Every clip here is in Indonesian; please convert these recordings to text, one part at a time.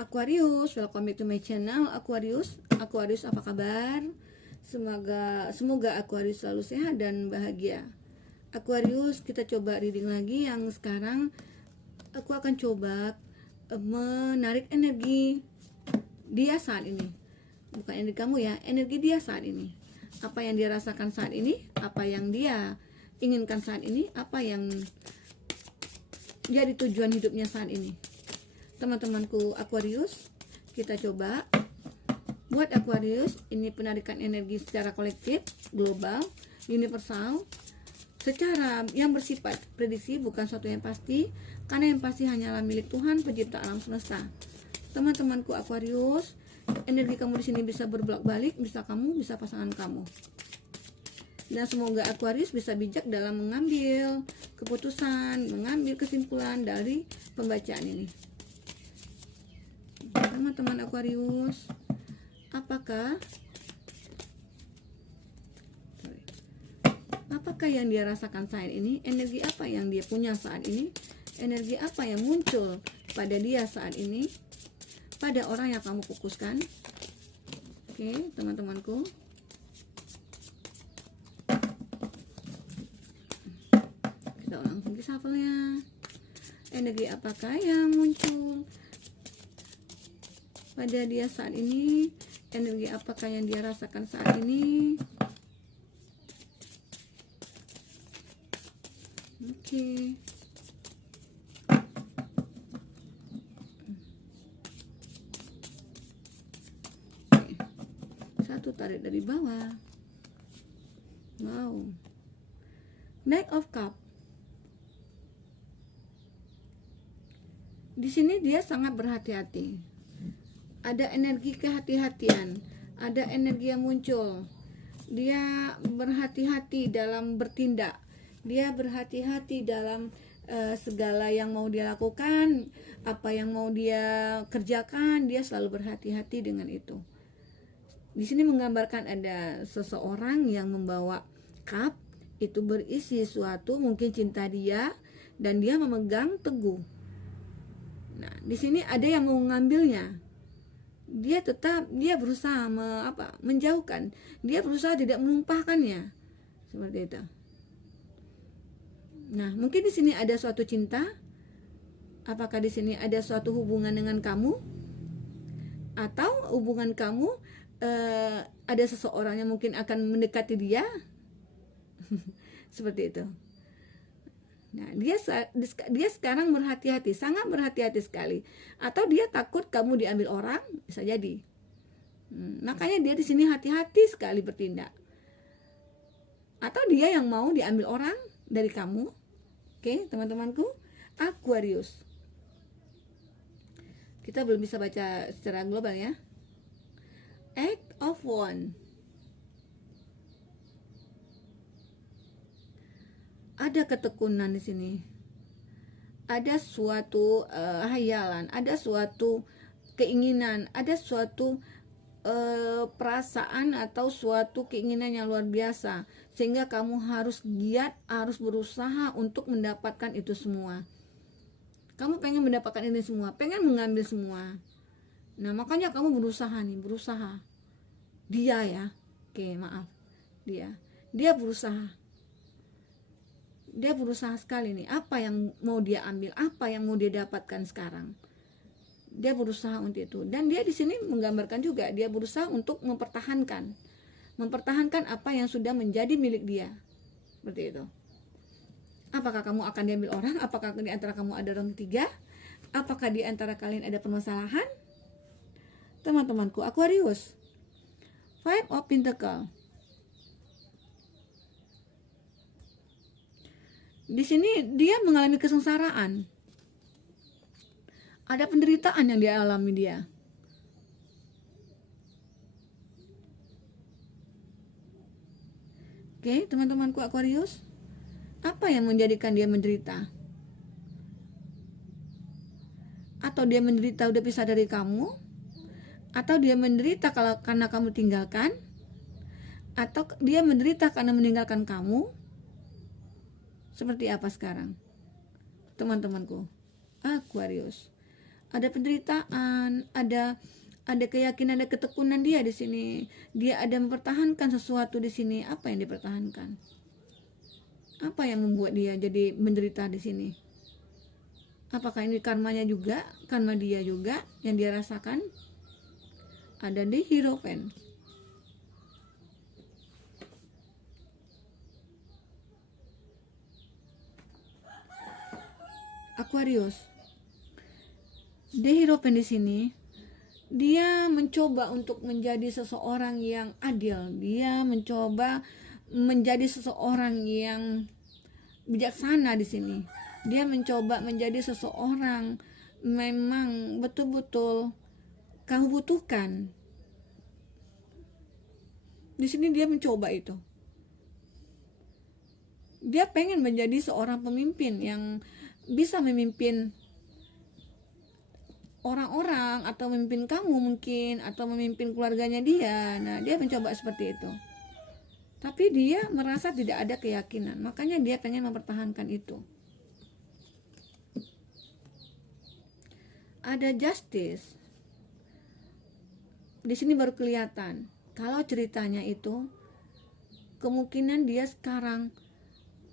Aquarius, welcome back to my channel Aquarius. Aquarius, apa kabar? Semoga Aquarius selalu sehat dan bahagia. Aquarius, kita coba reading lagi. Yang sekarang aku akan coba menarik energi dia saat ini. Bukan energi kamu ya, energi dia saat ini. Apa yang dia rasakan saat ini, apa yang dia inginkan saat ini, apa yang jadi tujuan hidupnya saat ini. Teman-temanku Aquarius, kita coba buat Aquarius ini penarikan energi secara kolektif, global, universal, secara yang bersifat prediksi, bukan suatu yang pasti, karena yang pasti hanyalah milik Tuhan pencipta alam semesta. Teman-temanku Aquarius, energi kamu di sini bisa berbolak-balik, bisa kamu, bisa pasangan kamu. Dan semoga Aquarius bisa bijak dalam mengambil keputusan, mengambil kesimpulan dari pembacaan ini. Teman-teman Aquarius, apakah yang dia rasakan saat ini, energi apa yang dia punya saat ini, energi apa yang muncul pada dia saat ini, pada orang yang kamu fokuskan. Oke, teman-temanku, kita langsung ke shuffle-nya. Energi apakah yang muncul pada dia saat ini, energi apakah yang dia rasakan saat ini. Oke. Satu tarik dari bawah. Wow. Knight of Cup. Di sini dia sangat berhati-hati. Ada energi kehati-hatian, ada energi yang muncul. Dia berhati-hati dalam bertindak, dia berhati-hati dalam segala yang mau dia lakukan, apa yang mau dia kerjakan, dia selalu berhati-hati dengan itu. Di sini menggambarkan ada seseorang yang membawa cup, itu berisi suatu, mungkin cinta dia, dan dia memegang teguh. Nah, di sini ada yang mau mengambilnya. Dia berusaha menjauhkan, dia berusaha tidak menumpahkannya, seperti itu. Nah, mungkin di sini ada suatu cinta. Apakah di sini ada suatu hubungan dengan kamu, atau hubungan kamu ada seseorang yang mungkin akan mendekati dia, seperti itu. Nah, dia sekarang berhati-hati, sangat berhati-hati sekali. Atau dia takut kamu diambil orang, bisa jadi. Makanya dia di sini hati-hati sekali bertindak. Atau dia yang mau diambil orang dari kamu. Oke, teman-temanku, Aquarius. Kita belum bisa baca secara global ya. Eight of Wands. Ada ketekunan di sini. Ada suatu hayalan, ada suatu keinginan, ada suatu perasaan atau suatu keinginan yang luar biasa, sehingga kamu harus giat, harus berusaha untuk mendapatkan itu semua. Kamu pengen mendapatkan ini semua, pengen mengambil semua. Nah, makanya kamu berusaha. Dia ya, dia berusaha. Dia berusaha sekali nih, apa yang mau dia ambil, apa yang mau dia dapatkan sekarang. Dia berusaha untuk itu, dan dia di sini menggambarkan juga dia berusaha untuk mempertahankan apa yang sudah menjadi milik dia, seperti itu. Apakah kamu akan diambil orang? Apakah di antara kamu ada orang ketiga? Apakah di antara kalian ada permasalahan? Teman-temanku Aquarius, Five of Pentacles. Di sini dia mengalami kesengsaraan. Ada penderitaan yang dia alami dia. Oke, teman-temanku Aquarius, apa yang menjadikan dia menderita? Atau dia menderita udah pisah dari kamu? Atau dia menderita karena kamu tinggalkan? Atau dia menderita karena meninggalkan kamu? Seperti apa sekarang, teman-temanku Aquarius? ada penderitaan, ada keyakinan, ada ketekunan dia di sini. Dia ada mempertahankan sesuatu di sini. Apa yang dipertahankan? Apa yang membuat dia jadi menderita di sini? Apakah ini karmanya juga, karma dia juga yang dia rasakan? Ada di Hierophant. Aquarius. Di Hierophant di sini, dia mencoba untuk menjadi seseorang yang adil. Dia mencoba menjadi seseorang yang bijaksana di sini. Dia mencoba menjadi seseorang memang betul-betul kamu butuhkan. Di sini dia mencoba itu. Dia pengen menjadi seorang pemimpin yang bisa memimpin orang-orang, atau memimpin kamu mungkin, atau memimpin keluarganya dia. Nah, dia mencoba seperti itu. Tapi dia merasa tidak ada keyakinan, makanya dia pengen mempertahankan itu. Ada Justice. Di sini baru kelihatan kalau ceritanya itu kemungkinan dia sekarang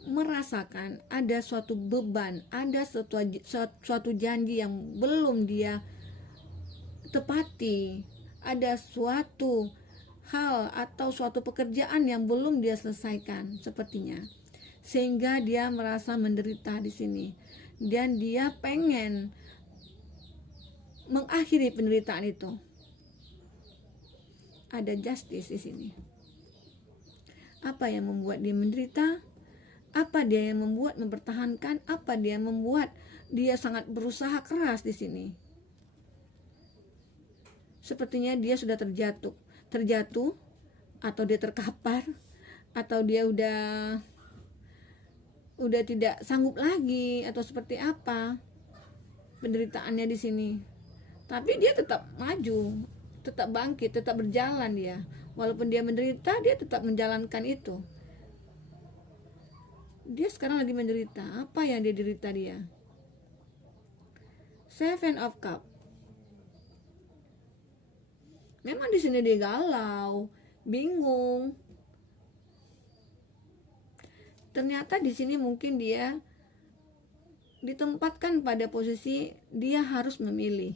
merasakan ada suatu beban, ada suatu janji yang belum dia tepati, ada suatu hal atau suatu pekerjaan yang belum dia selesaikan sepertinya, sehingga dia merasa menderita di sini, dan dia pengen mengakhiri penderitaan itu. Ada Justice di sini. Apa yang membuat dia menderita? Apa dia yang membuat mempertahankan? Apa dia yang membuat dia sangat berusaha keras di sini? Sepertinya dia sudah terjatuh, atau dia terkapar, atau dia udah tidak sanggup lagi, atau seperti apa penderitaannya di sini. Tapi dia tetap maju, tetap bangkit, tetap berjalan dia. Walaupun dia menderita, dia tetap menjalankan itu. Dia sekarang lagi menderita. Apa yang dia derita dia? Seven of Cups. Memang di sini dia galau, bingung. Ternyata di sini mungkin dia ditempatkan pada posisi dia harus memilih.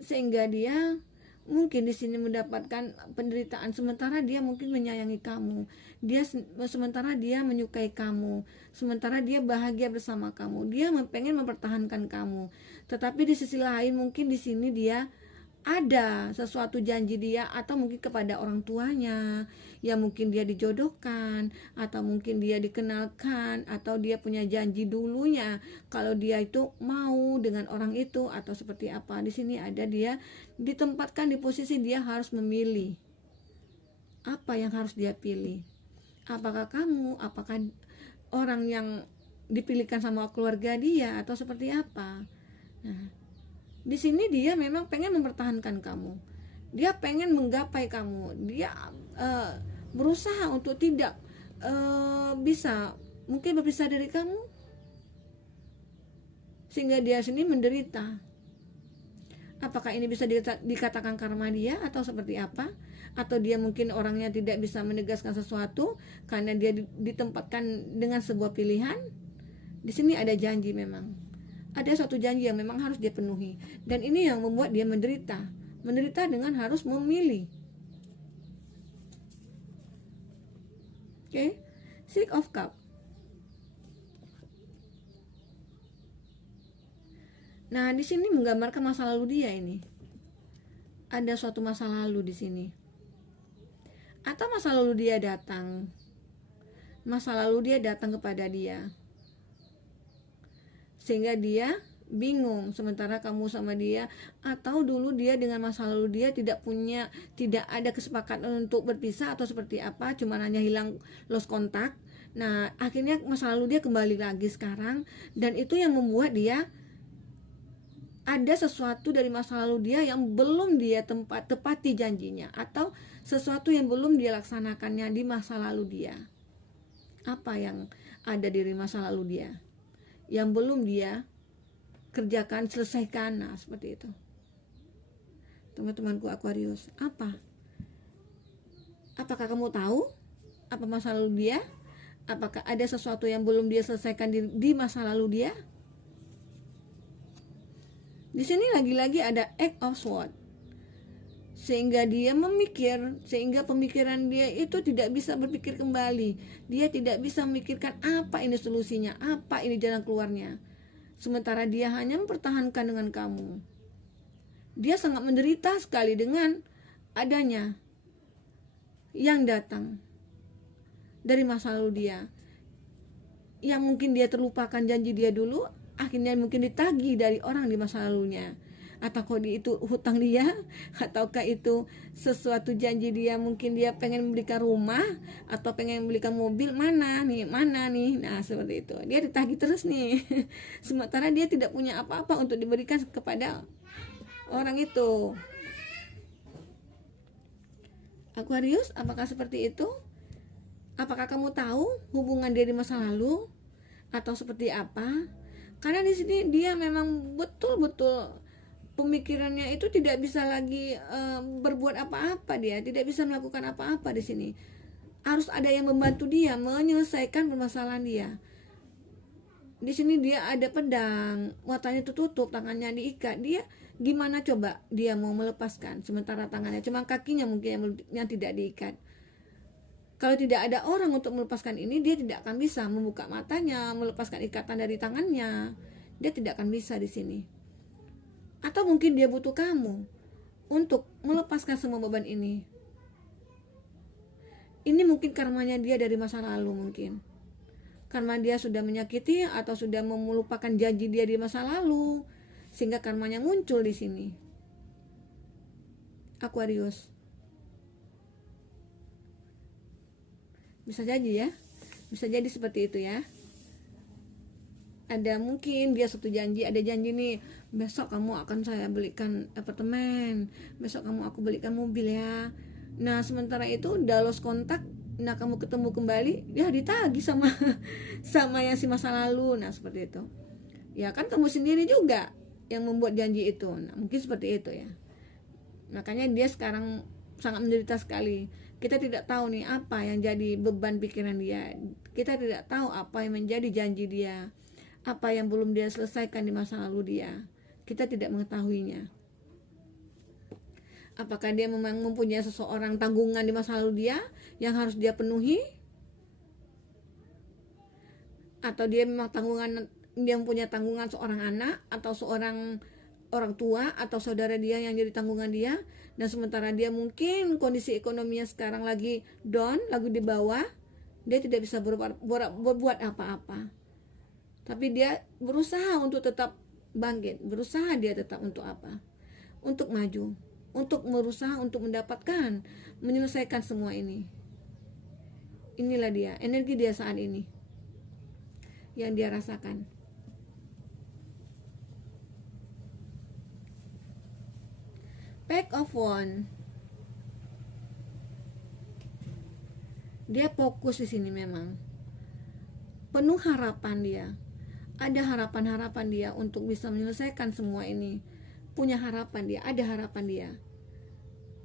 Sehingga dia mungkin di sini mendapatkan penderitaan, sementara dia mungkin menyayangi kamu, sementara dia menyukai kamu, sementara dia bahagia bersama kamu, dia pengen mempertahankan kamu. Tetapi di sisi lain mungkin di sini dia ada sesuatu janji dia, atau mungkin kepada orang tuanya, ya mungkin dia dijodohkan, atau mungkin dia dikenalkan, atau dia punya janji dulunya kalau dia itu mau dengan orang itu, atau seperti apa. Di sini ada dia ditempatkan di posisi dia harus memilih apa yang harus dia pilih. Apakah kamu, apakah orang yang dipilihkan sama keluarga dia, atau seperti apa. Nah, di sini dia memang pengen mempertahankan kamu, dia pengen menggapai kamu, dia berusaha untuk tidak bisa mungkin berpisah dari kamu, sehingga dia sini menderita. Apakah ini bisa dikatakan karma dia, atau seperti apa? Atau dia mungkin orangnya tidak bisa menegaskan sesuatu karena dia ditempatkan dengan sebuah pilihan. Di sini ada janji, memang ada suatu janji yang memang harus dia penuhi, dan ini yang membuat dia menderita dengan harus memilih. Oke. Six of Cups. Nah, di sini menggambarkan masa lalu dia ini. Ada suatu masa lalu di sini. Atau masa lalu dia datang. Masa lalu dia datang kepada dia, sehingga dia bingung, sementara kamu sama dia, atau dulu dia dengan masa lalu dia tidak ada kesepakatan untuk berpisah, atau seperti apa, cuma hanya hilang, lost kontak. Nah, akhirnya masa lalu dia kembali lagi sekarang, dan itu yang membuat dia ada sesuatu dari masa lalu dia yang belum dia tepati janjinya, atau sesuatu yang belum dia laksanakannya di masa lalu dia. Apa yang ada dari masa lalu dia yang belum dia kerjakan, selesaikan. Nah, seperti itu. Teman-temanku Aquarius, apakah kamu tahu apa masa lalu dia? Apakah ada sesuatu yang belum dia selesaikan di masa lalu dia? Di sini lagi-lagi ada Eight of Swords. Sehingga dia sehingga pemikiran dia itu tidak bisa berpikir kembali. Dia tidak bisa memikirkan apa ini solusinya, apa ini jalan keluarnya. Sementara dia hanya mempertahankan dengan kamu. Dia sangat menderita sekali dengan adanya yang datang dari masa lalu dia, yang mungkin dia terlupakan janji dia dulu, akhirnya mungkin ditagih dari orang di masa lalunya, atau itu hutang dia, ataukah itu sesuatu janji dia, mungkin dia pengen membelikan rumah atau pengen membelikan mobil, mana nih. Nah, seperti itu, dia ditagih terus nih. Sementara dia tidak punya apa-apa untuk diberikan kepada orang itu. Aquarius, apakah seperti itu? Apakah kamu tahu hubungan dia di masa lalu atau seperti apa? Karena di sini dia memang betul-betul pemikirannya itu tidak bisa lagi berbuat apa-apa, dia tidak bisa melakukan apa-apa di sini. Harus ada yang membantu dia menyelesaikan permasalahan dia. Di sini dia ada pedang, matanya tertutup, tangannya diikat. Dia gimana coba dia mau melepaskan, sementara tangannya cuma kakinya mungkin yang tidak diikat. Kalau tidak ada orang untuk melepaskan ini, dia tidak akan bisa membuka matanya, melepaskan ikatan dari tangannya. Dia tidak akan bisa di sini. Atau mungkin dia butuh kamu untuk melepaskan semua beban ini. Ini mungkin karmanya dia dari masa lalu mungkin. Karena dia sudah menyakiti atau sudah melupakan janji dia di masa lalu, sehingga karmanya muncul di sini. Aquarius. Bisa jadi ya. Bisa jadi seperti itu ya. Ada mungkin dia satu janji, ada janji nih, besok kamu akan saya belikan apartemen, besok kamu aku belikan mobil ya. Nah, sementara itu udah lost kontak. Nah, kamu ketemu kembali, ya ditagih sama yang si masa lalu. Nah, seperti itu. Ya kan kamu sendiri juga yang membuat janji itu. Nah, mungkin seperti itu ya. Makanya dia sekarang sangat menderita sekali. Kita tidak tahu nih apa yang jadi beban pikiran dia. Kita tidak tahu apa yang menjadi janji dia, apa yang belum dia selesaikan di masa lalu dia. Kita tidak mengetahuinya. Apakah dia memang mempunyai seseorang tanggungan di masa lalu dia yang harus dia penuhi? Atau dia memang mempunyai tanggungan seorang anak atau seorang orang tua atau saudara dia yang jadi tanggungan dia, dan sementara dia mungkin kondisi ekonominya sekarang lagi down, lagi di bawah, dia tidak bisa berbuat apa-apa. Tapi dia berusaha untuk tetap bangkit, berusaha dia tetap untuk apa? Untuk maju, untuk berusaha untuk mendapatkan, menyelesaikan semua ini. Inilah dia, energi dia saat ini yang dia rasakan. Pack of Wands. Dia fokus di sini memang. Penuh harapan dia. Ada harapan-harapan dia untuk bisa menyelesaikan semua ini. Punya harapan dia, ada harapan dia.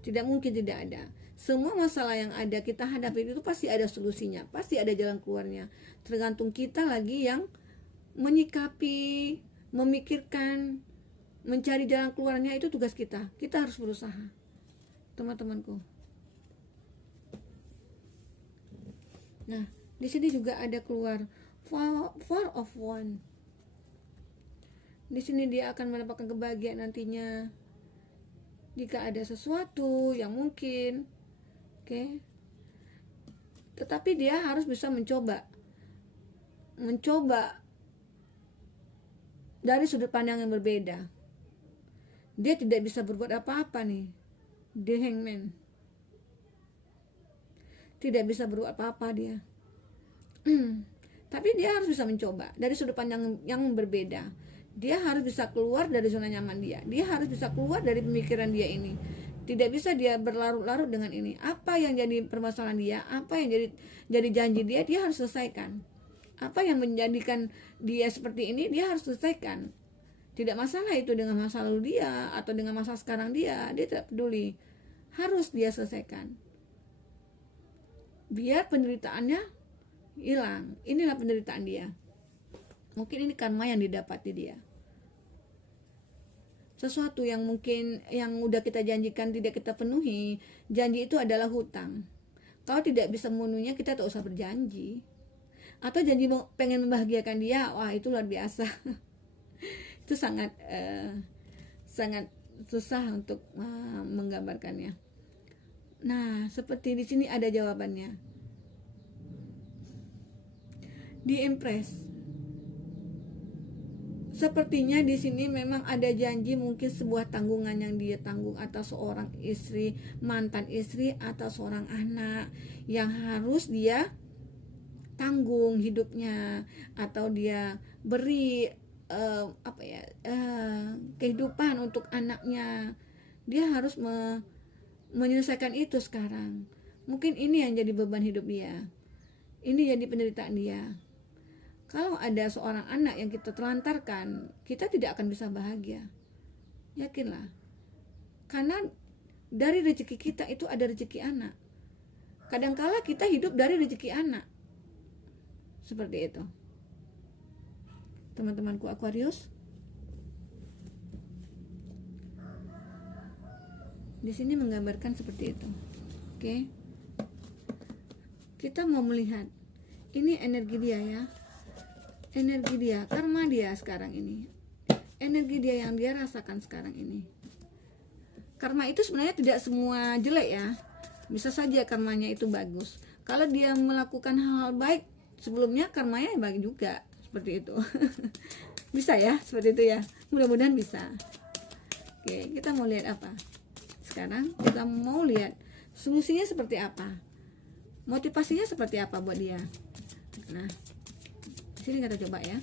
Tidak mungkin tidak ada. Semua masalah yang ada kita hadapi itu pasti ada solusinya, pasti ada jalan keluarnya. Tergantung kita lagi yang menyikapi, memikirkan, mencari jalan keluarnya, itu tugas kita. Kita harus berusaha, teman-temanku. Nah, di sini juga ada keluar Four of Wands. Di sini dia akan mendapatkan kebahagiaan nantinya. Jika ada sesuatu yang mungkin, tetapi dia harus bisa mencoba dari sudut pandang yang berbeda. Dia tidak bisa berbuat apa-apa nih, The Hangman. Tidak bisa berbuat apa-apa dia. Tapi dia harus bisa mencoba dari sudut pandang yang berbeda. Dia harus bisa keluar dari zona nyaman dia. Dia harus bisa keluar dari pemikiran dia ini. Tidak bisa dia berlarut-larut dengan ini. Apa yang jadi permasalahan dia, apa yang jadi janji dia harus selesaikan. Apa yang menjadikan dia seperti ini, dia harus selesaikan. Tidak masalah itu dengan masa lalu dia atau dengan masa sekarang dia tidak peduli. Harus dia selesaikan. Biar penderitaannya hilang. Inilah penderitaan dia. Mungkin ini karma yang didapati dia. Sesuatu yang mungkin yang udah kita janjikan tidak kita penuhi. Janji itu adalah hutang. Kalau tidak bisa memenuhinya, kita tak usah berjanji. Atau janji pengen membahagiakan dia, wah itu luar biasa. Itu sangat sangat susah untuk menggambarkannya. Nah, seperti di sini ada jawabannya. Di Empress. Sepertinya di sini memang ada janji, mungkin sebuah tanggungan yang dia tanggung atas seorang istri, mantan istri atau seorang anak yang harus dia tanggung hidupnya, atau dia beri kehidupan untuk anaknya. Dia harus menyelesaikan itu sekarang. Mungkin ini yang jadi beban hidup dia. Ini jadi penderitaan dia. Kalau ada seorang anak yang kita telantarkan, kita tidak akan bisa bahagia. Yakinlah. Karena dari rezeki kita itu ada rezeki anak. Kadangkala kita hidup dari rezeki anak. Seperti itu. Teman-temanku Aquarius, di sini menggambarkan seperti itu. Oke. Kita mau melihat ini energi dia ya. Energi dia, karma dia sekarang ini. Energi dia yang dia rasakan sekarang ini. Karma itu sebenarnya tidak semua jelek ya. Bisa saja karmanya itu bagus. Kalau dia melakukan hal-hal baik sebelumnya, karmanya baik juga. Seperti itu. Bisa ya, seperti itu ya. Mudah-mudahan bisa. Oke, kita mau lihat apa? Sekarang kita mau lihat solusinya seperti apa. Motivasinya seperti apa buat dia. Nah, sini kita coba ya.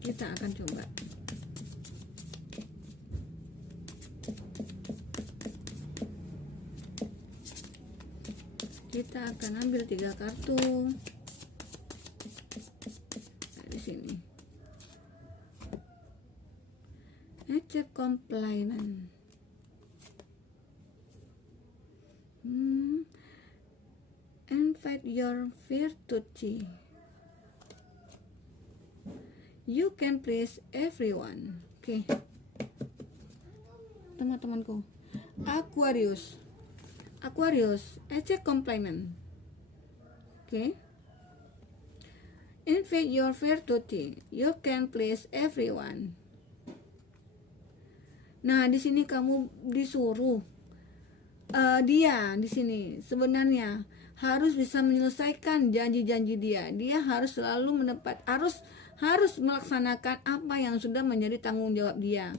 Kita akan coba. Kita akan ambil 3 kartu. Nah, di sini. Nature compliant. Invite your virtue. You can please everyone. Oke. Teman-temanku. Aquarius, accept compliment. Okay. Invite your virtue. You can please everyone. Nah, di sini kamu disuruh dia di sini sebenarnya harus bisa menyelesaikan janji-janji dia. Dia harus selalu harus melaksanakan apa yang sudah menjadi tanggung jawab dia.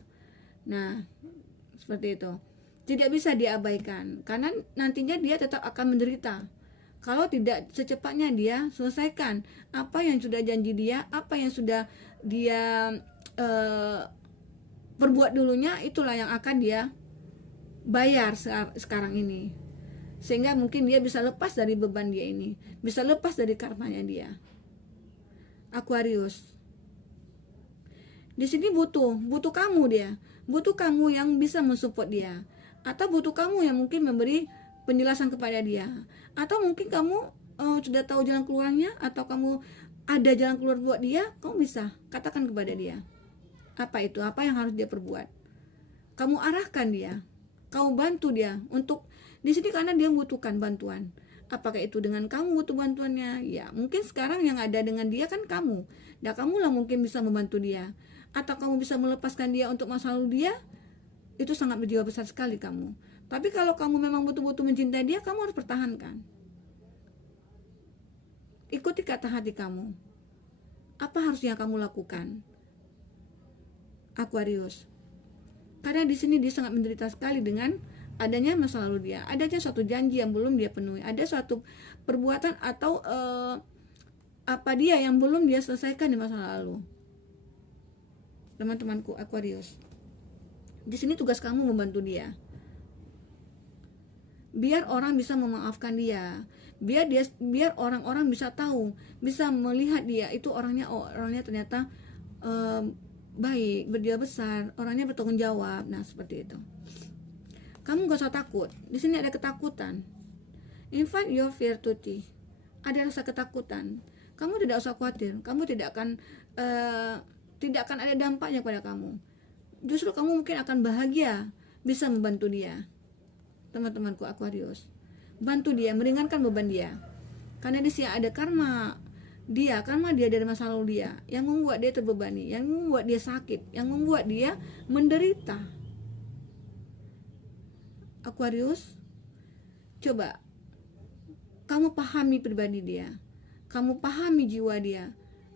Nah, seperti itu. Tidak bisa diabaikan, karena nantinya dia tetap akan menderita kalau tidak secepatnya dia selesaikan apa yang sudah janji dia, apa yang sudah dia perbuat dulunya. Itulah yang akan dia bayar sekarang ini, sehingga mungkin dia bisa lepas dari beban dia ini, bisa lepas dari karmanya dia. Aquarius di sini butuh kamu, dia butuh kamu yang bisa mensupport dia, atau butuh kamu yang mungkin memberi penjelasan kepada dia, atau mungkin kamu sudah tahu jalan keluarnya, atau kamu ada jalan keluar buat dia. Kamu bisa katakan kepada dia apa itu, apa yang harus dia perbuat. Kamu arahkan dia, kamu bantu dia untuk di sini, karena dia membutuhkan bantuan. Apakah itu dengan kamu butuh bantuannya? Ya, mungkin sekarang yang ada dengan dia kan kamu. Dan kamulah mungkin bisa membantu dia, atau kamu bisa melepaskan dia untuk masa lalu dia. Itu sangat berjiwa besar sekali kamu. Tapi kalau kamu memang betul-betul mencintai dia, kamu harus pertahankan. Ikuti kata hati kamu. Apa harusnya kamu lakukan, Aquarius? Karena di sini dia sangat menderita sekali dengan adanya masa lalu dia, adanya suatu janji yang belum dia penuhi, ada suatu perbuatan atau apa dia yang belum dia selesaikan di masa lalu. Teman-temanku Aquarius, di sini tugas kamu membantu dia, biar orang bisa memaafkan dia, biar orang-orang bisa tahu, bisa melihat dia itu orangnya ternyata baik, berjiwa besar, orangnya bertanggung jawab. Nah, seperti itu. Kamu gak usah takut. Di sini ada ketakutan. Invite your fear to tea. Ada rasa ketakutan. Kamu tidak usah khawatir. Kamu tidak akan ada dampaknya pada kamu. Justru kamu mungkin akan bahagia bisa membantu dia. Teman-temanku Aquarius, bantu dia, meringankan beban dia. Karena di sini ada karma dia dari masa lalu dia yang membuat dia terbebani, yang membuat dia sakit, yang membuat dia menderita. Aquarius, coba kamu pahami pribadi dia, kamu pahami jiwa dia,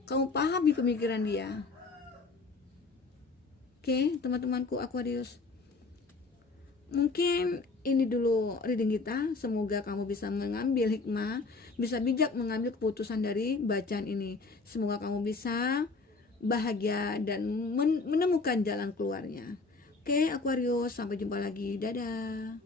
kamu pahami pemikiran dia. Oke, teman-temanku Aquarius, mungkin ini dulu reading kita. Semoga kamu bisa mengambil hikmah, bisa bijak mengambil keputusan dari bacaan ini. Semoga kamu bisa bahagia dan menemukan jalan keluarnya. Oke, Aquarius, sampai jumpa lagi. Dadah.